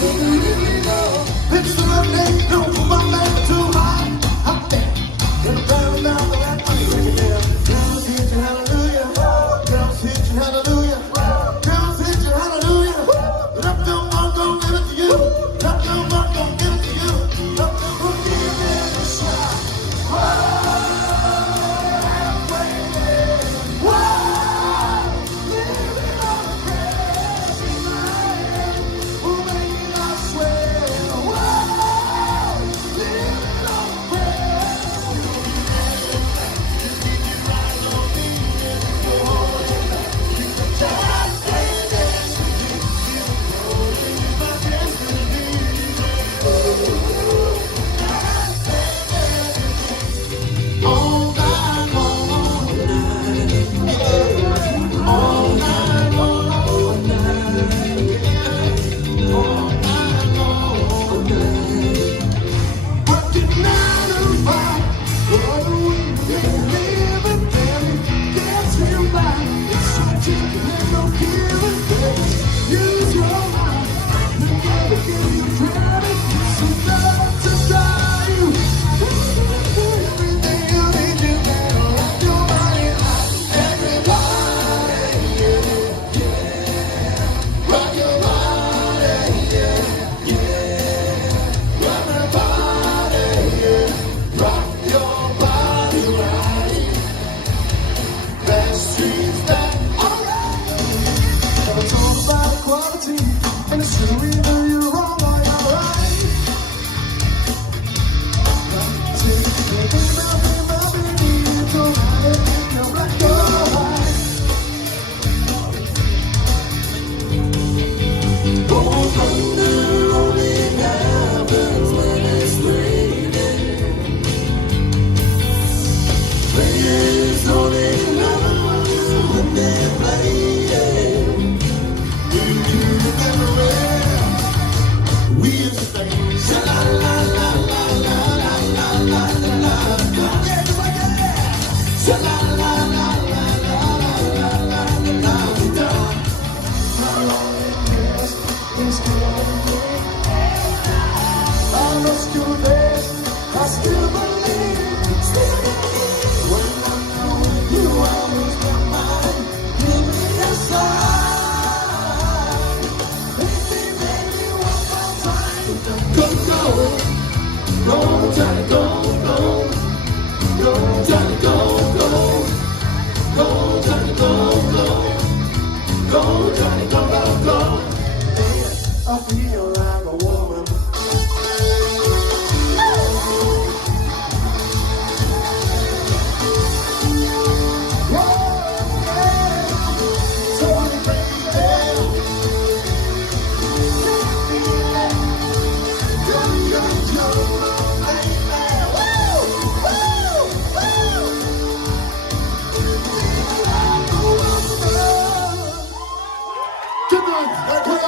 It's Sunday, don't put my back too high. I'm there, gonna burn down the light. Girls hit you, hallelujah. Girls hit you, hallelujah. Girls hit you, hallelujah. But up to one, gon' give it to you. Up to one, gon' give it to you. Up to one, give it a shot. And it's true either you're wrong or you're right. Wonder only happens when it's raining. Players only love when they're playing. We used to say, sha la la la la la la la la la la. Yeah, just like that. Sha la la la la la la la la la la. How long it is getting. I lost your days, I still believe. When I'm not with you, I lose my mind. Give me a sign. Go, Johnny, go, go. Go, Johnny, go, go. Go, Johnny, go, go. Go, Johnny, go, go, go. I feel like a woman. Good night.